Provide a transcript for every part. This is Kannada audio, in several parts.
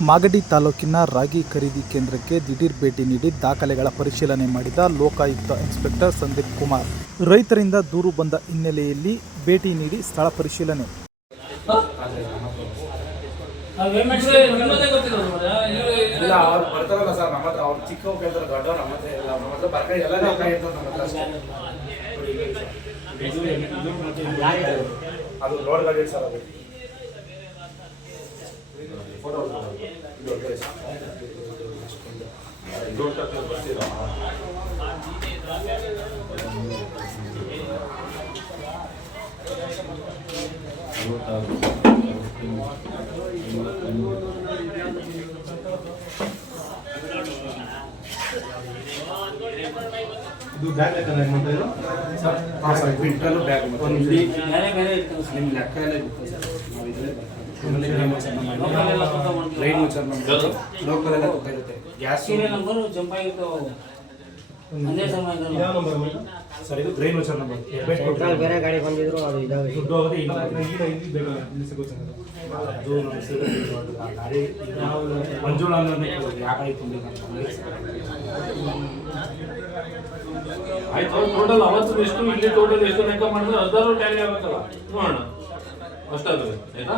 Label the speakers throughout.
Speaker 1: ಮಾಗಡಿ ತಾಲೂಕಿನ ರಾಗಿ ಖರೀದಿ ಕೇಂದ್ರಕ್ಕೆ ದಿಢೀರ್ ಭೇಟಿ ನೀಡಿ ದಾಖಲೆಗಳ ಪರಿಶೀಲನೆ ಮಾಡಿದ ಲೋಕಾಯುಕ್ತ ಇನ್ಸ್ಪೆಕ್ಟರ್ ಸಂದೀಪ್ ಕುಮಾರ್. ರೈತರಿಂದ ದೂರು ಬಂದ ಹಿನ್ನೆಲೆಯಲ್ಲಿ ಭೇಟಿ ನೀಡಿ ಸ್ಥಳ ಪರಿಶೀಲನೆ.
Speaker 2: ಅದು. ಫೋಟೋ ಇದು
Speaker 3: ಬ್ಯಾಗ್ ಲೆಕ್ಕ ಅಂತ ಇದು
Speaker 2: ಸರ್ ಹಾಂ ಸರ್ ಕ್ವಿಂಟಲ್ ಬ್ಯಾಗ್ ಒಂದು
Speaker 4: ಬೇರೆ ಬೇರೆ ಇರ್ತದೆ.
Speaker 2: ನಿಮ್ಮ ಲೆಕ್ಕ ಎಲ್ಲ ಇರ್ತದೆ ಸರ್. ನಾವು ಇದರಲ್ಲೇ ಆಮೇಲೆ ನಮ್ಮ
Speaker 4: ಲೋಕಲ್ ಎಲ್ಲ
Speaker 2: gas
Speaker 4: number number jump
Speaker 3: number
Speaker 2: sir ಇದು ಮುಚ್ಚರ್ ನಂಬರ್
Speaker 5: ಬೇರೆ ಗಾಡಿ ಬಂದಿದ್ರು ಅದು
Speaker 2: ಹೋಗೋದು ಇಲ್ಲ
Speaker 3: ಇಲ್ಲ, ಬೇಗ
Speaker 6: ಆಯ್ತು ಟೋಟಲ್ ಅವತ್ತು ಎಷ್ಟು ಇಲ್ಲಿ ಟೋಟಲ್ ಎಷ್ಟು ಲೆಕ್ಕ ಮಾಡಿದ್ರೆ ಅದಾರು ಟ್ಯಾಲಿ ಆಗತ್ತಲ್ಲ ನೋಡೋಣ. ಅಷ್ಟಾದ್ರೆ ಆಯ್ತಾ?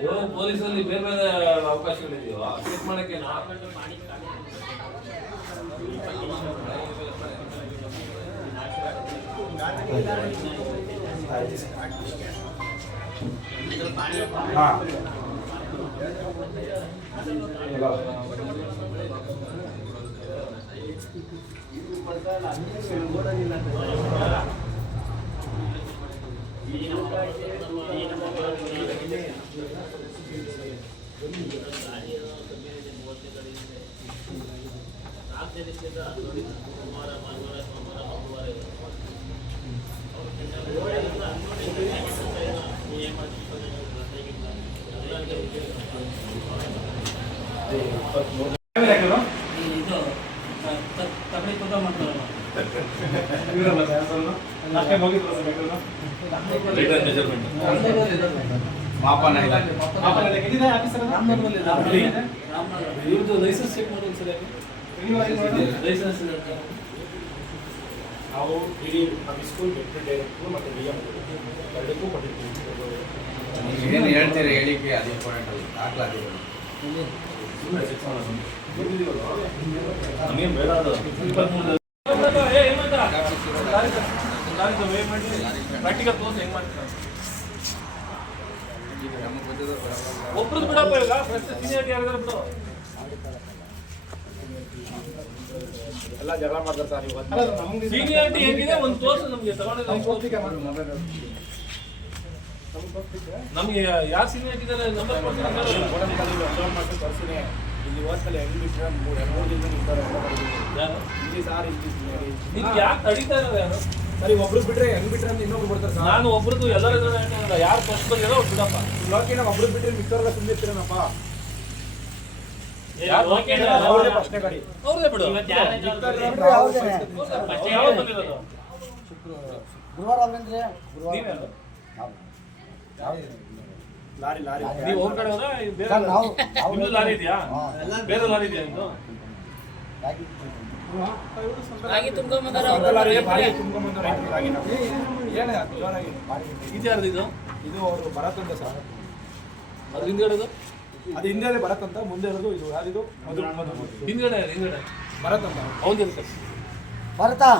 Speaker 6: ಇವಾಗ ಪೊಲೀಸಲ್ಲಿ ಬೇರೆ ಬೇರೆ ಅವಕಾಶಗಳಿದೆಯೋ ಚೆಕ್ ಮಾಡಕ್ಕೆ
Speaker 2: ಹಾಂ ಎಲ್ಲ
Speaker 4: ಈ ಇದು ತ- ತ- ತಕ್ಕಡಿ ತೂಕ ಮಾಡ್ತಾರಲ್ಲ.
Speaker 3: ಇವ್ರಲ್ಲ ಸರ್, ಯಾವ್ದನ್ನ?
Speaker 2: ಮಾಪನ ಇಲಾಖೆ.
Speaker 4: ಇವ್ರದ್ದು ಲೈಸೆನ್ಸ್ ಚೆಕ್ ಮಾಡಿ. ಲೈಸೆನ್ಸ್.
Speaker 2: ನಾವು ಇಡೀ ನಮ್ಮ ಸ್ಕೂಲ್ ಡೈರೆಕ್ಟರ್ ಮತ್ತು ಡಿ ಎಂ ಎರಡಕ್ಕೂ ಕೊಟ್ಟಿರ್ತೀವಿ
Speaker 7: ಏನು ಹೇಳ್ತೀರಿ ಹೇಳಿಕೆ ಅದು ಇಂಪಾರ್ಟೆಂಟ್ ಅಲ್ಲ. ದಾಖಲಾತಿಗಳು
Speaker 6: ನಮಗೆ ಬೇಡ ಅದು ಇಪ್ಪತ್ಮೂರು ಏ, ಏನ್ ಮಾಡ್ತಾ? ದಾರಿ ತಪ್ಪು. ವೇ ಏನ್ ಪ್ರಾಕ್ಟಿಕಲ್ ತೋರ್ಸು ಹೆಂಗ್ ಮಾಡ್ತೀರಾ ಒಬ್ರದ್ದು ಬಿಡಪ್ಪ ಇಲ್ಲ ಫಸ್ಟ್ ಸೀನಿಯರ್ ಯಾರಿಗಾರು ಬಿಡು.
Speaker 2: ಎಲ್ಲ ಜಗಳ ಮಾಡ್ತಾರೆ ಸರ್ ಇವತ್ತು.
Speaker 6: ಸೀನಿಯಾರಿಟಿ ಹೆಂಗಿದೆ ಒಂದು ತೋರ್ಸು ನಮಗೆ ತಗೊಂಡಿಲ್ಲ
Speaker 3: ನಮ್ಗೆ ಪೌಷ್ಟಿಕ ಮಾಡಿ.
Speaker 6: ನಮಗೆ ಯಾರು ಸೀನಿಯರ್ ಇದ್ದಾರೆ ನಂಬರ್ ಕೊಡ್ತೀನಿ
Speaker 2: ಬರ್ತೀನಿ ಇಲ್ಲಿ ಓದ್ತಲ್ಲ ಹೆಂಗ್ ಬಿಟ್ರೆ ಮೂರು ಮೂರು ದಿನ ಇರ್ತಾರೆ
Speaker 6: ಯಾರು? ನಿಮ್ಗೆ ಯಾಕೆ ತಡೀತಾ ಇರೋದು ಯಾರು?
Speaker 2: ಸರಿ ಒಬ್ರು ಬಿಟ್ರೆ ಹೆಂಗ್ ಬಿಟ್ರೆ ಅಂತ ಇನ್ನೊಬ್ರು ಬರ್ತಾರೆ ಸರ್?
Speaker 6: ನಾನು ಒಬ್ರದ್ದು ಎಲ್ಲರ ಯಾರು ಫಸ್ಟ್ ಬಂದಿರೋ ಅವ್ರು ಬಿಡಪ್ಪ.
Speaker 2: ಒಬ್ರು ಬಿಟ್ರೆ ಮಿಕ್ಕವ್ರೆಲ್ಲ ಸುಮ್ಮನಿರ್ತೀರನಪ್ಪ
Speaker 6: ಯಾರು ಓಕೆ
Speaker 2: ಅವ್ರದೇ ಫಸ್ಟ್ನೇ ಗಾಡಿ
Speaker 6: ಅವ್ರದೇ ಬಿಡು.
Speaker 5: ಫಸ್ಟ್
Speaker 6: ಯಾವಾಗ ಬಂದಿರೋದು?
Speaker 5: ಗುರುವಾರ
Speaker 6: ನೀವ್ಯಾರು?
Speaker 2: Lorry lorry.
Speaker 6: ನೀವು ಕಡೆ ಹೋದ್ರೆ ಬೇರೆ
Speaker 5: ನಾವು-
Speaker 6: ಲಾರಿ ಇದೆಯಾ. ಬೇರೆ ಲಾರಿ ಇದೆಯಾ
Speaker 4: ರಾಗಿ ತುಂಬ್ಕೊಂಬಂದಾರ
Speaker 2: ಜೋರಾಗಿ
Speaker 6: ಇದು ಇದು
Speaker 2: ಅವರು ಭರತ್ ಅಂತ ಸರ್
Speaker 6: ಅದು ಹಿಂದ್ಗಡೆದು
Speaker 2: ಅದು ಹಿಂದೆ ಭರತ್ ಅಂತ ಮುಂದೆ ಇರೋದು ಇದು ಯಾರಿದು.
Speaker 6: ಹಿಂದ್ಗಡೆ ಹಿಂದ್ಗಡೆ
Speaker 2: ಭರತ್ ಅಂತ
Speaker 6: ಅವ್ನು ಇರುತ್ತೆ
Speaker 5: ಬರ್ತಾ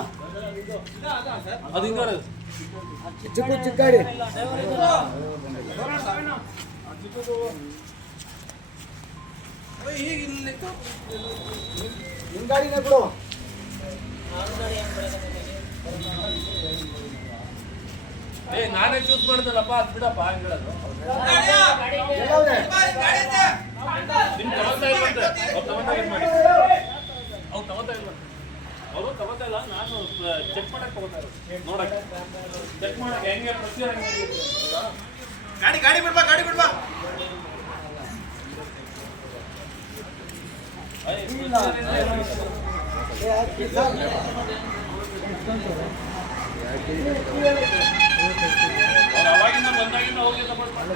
Speaker 6: ಅದು ಹಿಂದ್ಗಡೆ
Speaker 5: ಚಿಕ್ಕ ನಿಮ್ ಗಾಡಿನೇ ಬಿಡು.
Speaker 6: ಏ ನಾನೇ ಚೂಸ್ ಮಾಡ್ದಲ್ಲಪ್ಪ ಅದು ಬಿಡಪ್ಪ ಹಂಗ್ ಹೇಳೋದು? ನಿಮ್ ಅವ್ರು ತಗೋತಾ ಇಲ್ಲ ಮಾಡಿ. ಅವ್ರು ತಗೋತಾ ಇಲ್ವಂತೆ. ಅವರು ತಗೋತಾ ಇಲ್ಲ ನಾನು ಚೆಕ್ ಮಾಡಕ್ ತಗೋತಾ ಇರೋದು. ನೋಡಕ್ಕೆ ಚೆಕ್ ಮಾಡಕ್ಕೆ ಹೆಂಗೆ ಪ್ರತಿ
Speaker 7: ಗಾಡಿ ಗಾಡಿ ಬಿಡ್ಬಾ ಗಾಡಿ ಬಿಡ್ಬಾ
Speaker 6: ಅಯ್ಯ, procedure ಇಂದ ಏನು?
Speaker 5: ಏ, ಹಾಕಿ ಸರ್.
Speaker 6: ಅವ್ರು ಅವಾಗಿಂದ ಬಂದಾಗಿಂದ ಮಾಡ್ತಾರೆ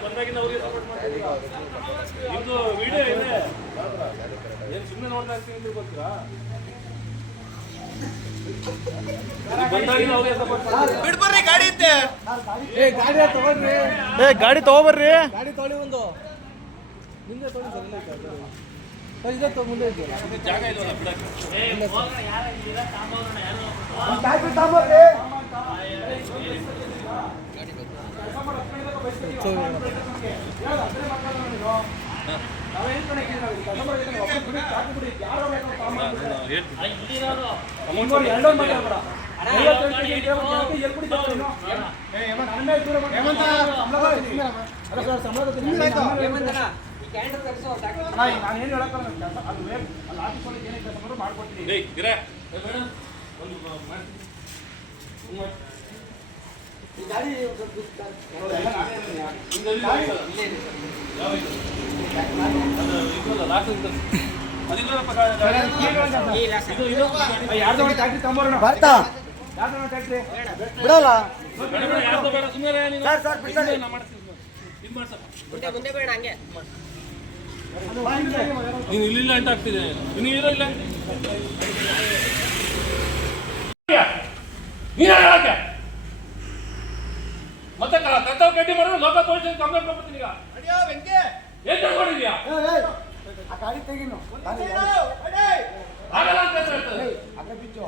Speaker 6: ಇದೆ ಅವ್ರಿಗೆ. ಸಪೋರ್ಟ್ ನಿಮ್ದು ವಿಡಿಯೋ ಇದೆ. ಏನು ಸುಮ್ಮನೆ ನೋಡ್ತಾ ಇರ್ತೀನಿ ಅಂತ ಗೊತ್ತಾ? ಬಂದಾಗಿಂದ ಗಾಡಿ ಸಪೋರ್ಟ್
Speaker 5: ಏ ಗಾಡಿ ತಗೊಂಡ್ರಿ
Speaker 1: ಏ ಗಾಡಿ ತಗೋಬರ್ರಿ
Speaker 5: ಗಾಡಿ ತೊಳಿ ಒಂದು. ನಿಂದೆ ತೊಳಿ ಸರ್ ಇಲ್ಲ ಇದೆ ತೊ ಮುಂದೆ ಇದೆಯಲ್ಲ
Speaker 6: ಜಾಗ ಬಿಡಕ್ಕೆ
Speaker 5: ಒಂದು ತಗೊಂಬರ್ರಿ
Speaker 2: ನಾನೇನು ಹೇಳಕ್ಕಲ್ಲ ಕೆಲಸ ಅದು ವೇಗ ಅಲ್ಲಿ ಆಫೀಸಲ್ಲಿ ಏನೇ ಕೆಲಸ ಮಾಡಿದ್ರು ಮಾಡ್ಕೊಡ್ತೀನಿ. ನಾನೇ
Speaker 5: ಬರ್ತಾ. ಬಿಡಲ್ಲ.
Speaker 6: ನೀನು.
Speaker 5: ಸರ್, ಸರ್, ಬಿಡ್ತಾರೆ.
Speaker 6: ಮುಂದೆ ಬೇಡ ಮಾಡ್ತೀನಿ, ಇದು ಮಾಡ್ಸಪ್ಪ.
Speaker 2: ಅದು ವಾಂಗಿದೆ.
Speaker 6: ನೀನು ಇಲ್ಲಿಲ್ಲ ಅಂತ ಆಗ್ತಿದೆ. ನೀನು ಇಲ್ಲ ಇಲ್ಲ? ನೀನು ಹೇಳಕ್ಕೆ ಮತ್ತೆ ಕರ್ತವ್ಯ ಗಡ್ಡಿ ಮಾಡಿದ್ರೆ ಲೋಕ ಪೊಲೀಸ್ ಕಂಪ್ಲೇಂಟ್ ಕೊಡ್ತೀನಿ ಈಗ.
Speaker 5: ಆ ಗಾಡಿ ತೆಗೀನು
Speaker 6: ಆಗಲ್ಲ ಅಂತ ಹೇಳ್ತಾರೆ
Speaker 5: ಅಕ್ಕ ಬಿಚ್ಚು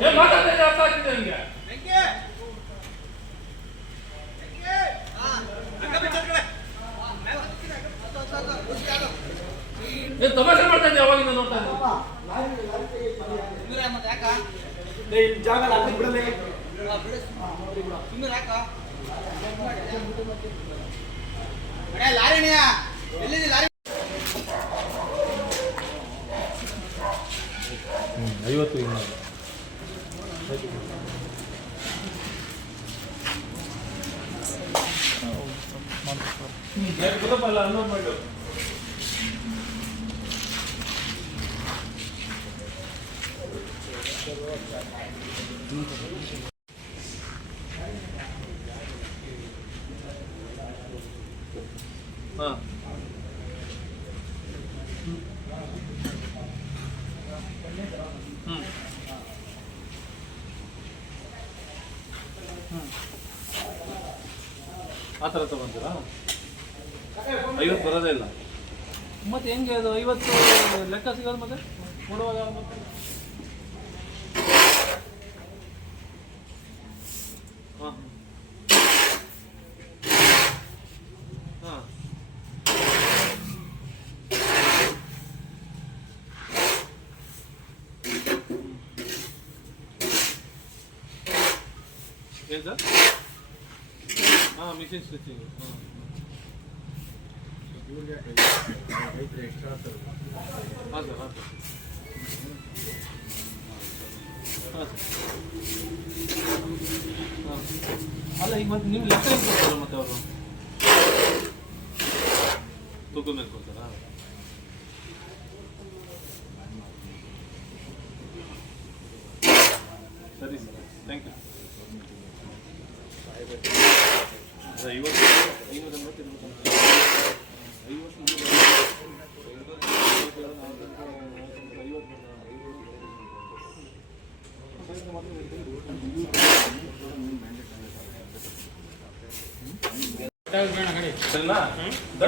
Speaker 6: ಏನ್ ಮಾತಾಡ್ತಾ ಇದ್ದೆ ಅರ್ಥ ನಿಂಗೆ. ಏನ್ ತಮಾಷೆ ಮಾಡ್ತಾ ಇದ್ದೆ? ಅವಾಗಿಂದ ನೋಡ್ತಾ. ಐವತ್ತು ಇನ್ನೂರು. ಗೊತ್ತಪ್ಪಲ್ಲ ಹಾಂ ಹ್ಞೂ ಆ ಥರ ತಗೊಂತೀರಾ? ಐವತ್ತು ಬರೋದೇ ಇಲ್ಲ. ಮತ್ತೆ ಹೆಂಗೆ ಅದು ಐವತ್ತು ಲೆಕ್ಕ ಸಿಗೋದು ಮತ್ತೆ? ಕೊಡುವಾಗ ಮತ್ತೆ ಹಾಂ ಹಾಂ ಏನು ಸರ್ ಹಾಂ ಮಿಷಿನ್ ಸ್ಟಿಚಿಂಗ್ ಹಾಂ ಸರ್ ಹಾಂ ಸರ್ ಅಲ್ಲ ಈಗ ಮತ್ತೆ ನೀವು ಲೆಕ್ಕ ಕೊಡ್ತಾರ ಮತ್ತೆ ಅವರು? ತೂಕದ ಮೇಲೆ ಕೊಡ್ತಾರಾ? ಸರಿನಾ? ಬಾ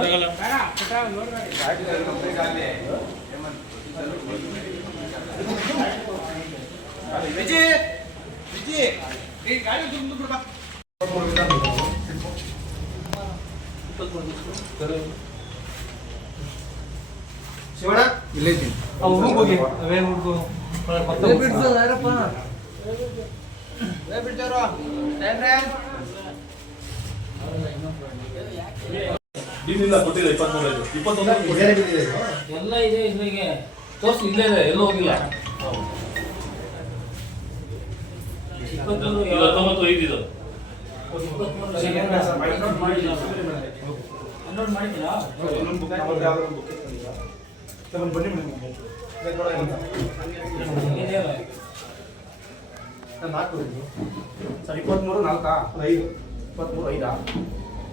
Speaker 2: ಶಿವಣ್ಣ ಇಲ್ಲೇ ಇದ್ದೀನಿ.
Speaker 4: ಹೋಗಿ. ಅವೇ ಹುಡುಗ.
Speaker 5: ಬಿಡ್ಸೋದು ಯಾರಪ್ಪ? ಏ ಬಿಡ್ತಾರೋ
Speaker 6: ಇಲ್ಲ ಕೊಟ್ಟಿಲ್ಲ ಇಪ್ಪತ್ಮೂರೈದು. ಇಪ್ಪತ್ತೊಂದು
Speaker 4: ಎಲ್ಲ ಇದೆ ಇಲ್ಲಿಗೆ. ತೋರಿಸಿ ಇಲ್ಲೇ ಇದೆ ಎಲ್ಲೂ ಹೋಗಿಲ್ಲ.
Speaker 6: ಹತ್ತೊಂಬತ್ತು ಐದು ಇದು.
Speaker 2: ಹನ್ನೊಂದು ಮಾಡಿಲ್ಲ ಬನ್ನಿ ಮೇಡಮ್. ಸರ್ ಇಪ್ಪತ್ತ್ಮೂರು ನಾಲ್ಕಾ?
Speaker 3: ಐದು.
Speaker 2: ಇಪ್ಪತ್ತ್ಮೂರು ಐದಾ?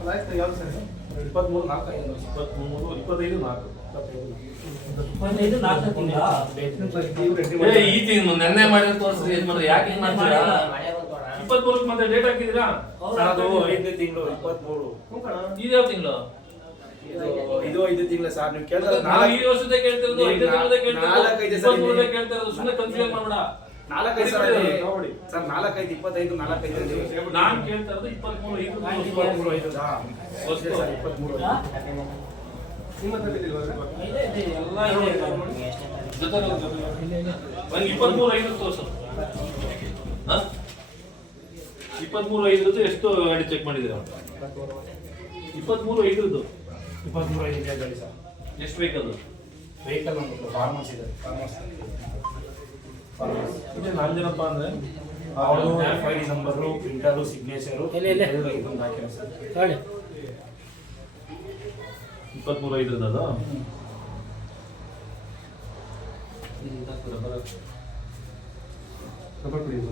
Speaker 3: ಅದಾಯ್ತು ಯಾವ್ದು ಸರ್?
Speaker 2: ಇಪ್ಪತ್ತ್ಮೂರು ನಾಲ್ಕು ಐದು.
Speaker 6: ಇಪ್ಪತ್ತ್ಮೂರು ಇಪ್ಪತ್ತೈದು ನಾಲ್ಕು.
Speaker 4: ಇಪ್ಪತ್ತೈದು ನಾಲ್ಕು ತಿಂಗಳ?
Speaker 6: ಈ ತಿಂಗಳು ನೆನ್ನೆ ಮಾಡಿ ತೋರಿಸ್ರಿ ಏನ್ ಮಾಡ್ರಿ ಯಾಕೆ ಹಿಂಗ್ ಮಾಡ್ತೀರಾ? ಇಪ್ಪತ್ಮೂರಕ್ಕೆ ಮತ್ತೆ ಡೇಟ್ ಹಾಕಿದ್ದೀರಾ?
Speaker 2: ಸರ್ ಅದು ಐದನೇ ತಿಂಗಳು ಇಪ್ಪತ್ತ್ಮೂರು
Speaker 6: ಇದು ಯಾವ ತಿಂಗಳು?
Speaker 2: ಇದು ಐದು ತಿಂಗಳು ಸರ್ ನೀವು ಕೇಳಿದ್ರೆ
Speaker 6: ನಾವು ಈ ವರ್ಷದ ಕೇಳ್ತಿರೋದು ಐದು ತಿಂಗಳದ ಕೇಳ್ತಿರೋದು
Speaker 2: ನಾಲ್ಕೈದು
Speaker 6: ಸುಮ್ಮನೆ ಕನ್ಫ್ಯೂಸ್ ಮಾಡ್ಬೇಡ.
Speaker 2: ನಾಲ್ಕೈದು ಸರ್ ನಾಲ್ಕೈದು ಇಪ್ಪತ್ತೈದು ನಾಲ್ಕೈದು.
Speaker 6: ನಾನು ಕೇಳ್ತಾ ಇರೋದು ಇಪ್ಪತ್ಮೂರು ಐದು
Speaker 2: ಇಪ್ಪತ್ಮೂರು. ಐದು ಸರ್
Speaker 6: ಇಪ್ಪತ್ಮೂರು. ಇಪ್ಪತ್ಮೂರು ಐದು ತೋರಿಸು ಇಪ್ಪತ್ಮೂರು ಐದರದ್ದು ಎಷ್ಟು ಗಾಡಿ ಚೆಕ್ ಮಾಡಿದ್ದೀರಾ? ಇಪ್ಪತ್ಮೂರು ಐದರದ್ದು.
Speaker 2: ಇಪ್ಪತ್ಮೂರು ಐದು ಸರ್.
Speaker 6: ಎಷ್ಟು ವೆಹಿಕಲ್?
Speaker 2: ವೆಹಿಕಲ್ ಒಂದು ಫಾರ್ಮಸ್ ಇದೆ ಫಾರ್ಮಸ್
Speaker 6: ಇದೆ ನಾಲ್ಕು ಅಂದ್ರೆ
Speaker 2: ಅವರು F I D number printer signature ಇದೊಂದು ಹಾಕಿರೋ ಸರ್
Speaker 4: ಹೇಳಿ.
Speaker 6: ಇಪ್ಪತ್ಮೂರು ಐದರದ್ದು ಅದು
Speaker 3: ರಬ್ಬರ್ ಪುಡಿ ಇದು.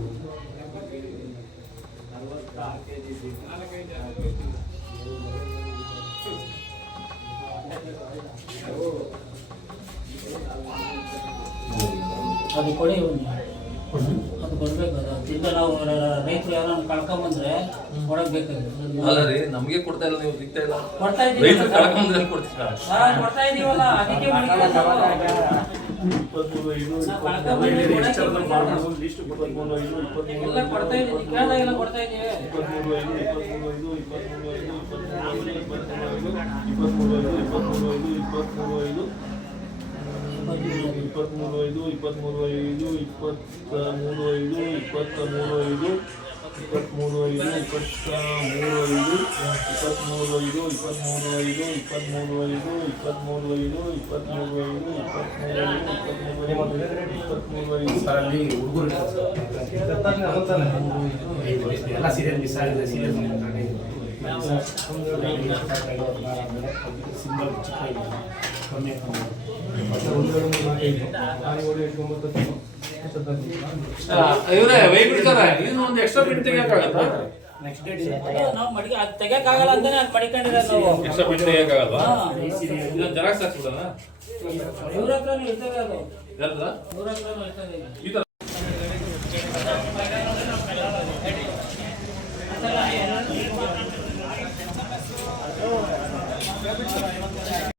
Speaker 4: ಅದು ಕೊಡಿ ಒಂದು ಅದು ಕೊಡ್ಬೇಕು ಅದು ತಿರ್ಗಾ ನಾವು ರೈತರು ಯಾರು ಕಳ್ಕೊಂಬಂದ್ರೆ ಕೊಡಕ್ ಬೇಕಾಗುತ್ತೆ
Speaker 6: ಅಲ್ಲ ರೀ ನಮಗೆ ಕೊಡ್ತಾ ಇಲ್ಲ ನೀವು ಸಿಗ್ತಾ ಇಲ್ಲ
Speaker 4: ಕೊಡ್ತಾ
Speaker 6: ರೈತರು
Speaker 4: ಇದ್ದೀವಿ
Speaker 6: ಕೊಡ್ತೀರಾ
Speaker 4: ಕೊಡ್ತಾ ಇದೀವಲ್ಲ ಅದಕ್ಕೆ ಎಲ್ಲ ಕೊಡ್ತಾ ಇದೀವಿ ಕೇಳ್ದಾಗೆಲ್ಲ ಕೊಡ್ತಾ ಇದೀವಿ
Speaker 6: ಇಪ್ಪತ್ಮೂರು ಐದು ಇಪ್ಪತ್ಮೂರು ಐದು ಇಪ್ಪತ್ಮೂರು ಐದು ಇಪ್ಪತ್ಮೂರು ಐದು ಇಪ್ಪತ್ಮೂರು ಐದು ಇಪ್ಪತ್ಮೂರು ಐದು ಇಪ್ಪತ್ತ ಮೂರು ಐದು ಇಪ್ಪತ್ತ ಮೂರು ಐದು ಇಪ್ಪತ್ಮೂರು ಐದು ಇಪ್ಪತ್ತ ಮೂರು ಐದು ಇಪ್ಪತ್ಮೂರು ಐದು ಇಪ್ಪತ್ಮೂರು ಐದು ಇಪ್ಪತ್ಮೂರು ಐದು ಇಪ್ಪತ್ಮೂರು ಐದು ಇಪ್ಪತ್ಮೂರು ಐದು ಇಪ್ಪತ್ಮೂರು ಐದು ಇಪ್ಪತ್ಮೂರು ಐದು
Speaker 2: ಸರಲ್ಲಿ ಹುಡುಗರು ಎಲ್ಲ ಸೀರಿಯಲ್ ಮಿಸ್ ಆಗಿದೆ ಸೀರಿಯಲ್ ಸಿಂಬಲ್ ಚಿಕ್ಕ ಕಮ್ಮಿ.
Speaker 3: ಮತ್ತೆ ಮೂರು. ಆರು ಏಳು ಎಂಟು ಒಂಬತ್ತು.
Speaker 6: ಇವರೇ ಇದ್ದಾರೆ ಇನ್ನು ಒಂದು ಎಕ್ಸ್ಟ್ರಾ ಪ್ರಿಂಟ್ ತೆಗಿಯಕ್ಕಾಗತ್ತಾ
Speaker 2: ನೆಕ್ಸ್ಟ್ ಡೇಟ್
Speaker 4: ನಾವು ಮಡಿಕೆ ಅದು ತೆಗಿಯಕ್ಕಾಗಲ್ಲ ಅಂತಾನೆ ಅದು ಮಡಿಕೊಂಡಿರೋದು ನಾವು
Speaker 6: ಎಕ್ಸ್ಟ್ರಾ ಬಿಟ್ ತೆಗಿಯಕ್ಕಾಗಲ್ವಾ. ಇದೊಂದು ಜೆರಾಕ್ಸ್ ಹಾಕ್ಬಿಡೋಣ
Speaker 4: ಇವ್ರ ಹತ್ರನೂ ಇರ್ತದೆ ಅದು
Speaker 6: ಯಾರ್ದ
Speaker 4: ಇವ್ರ ಹತ್ರನೂ ಇರ್ತದೆ
Speaker 6: ಈ ತರ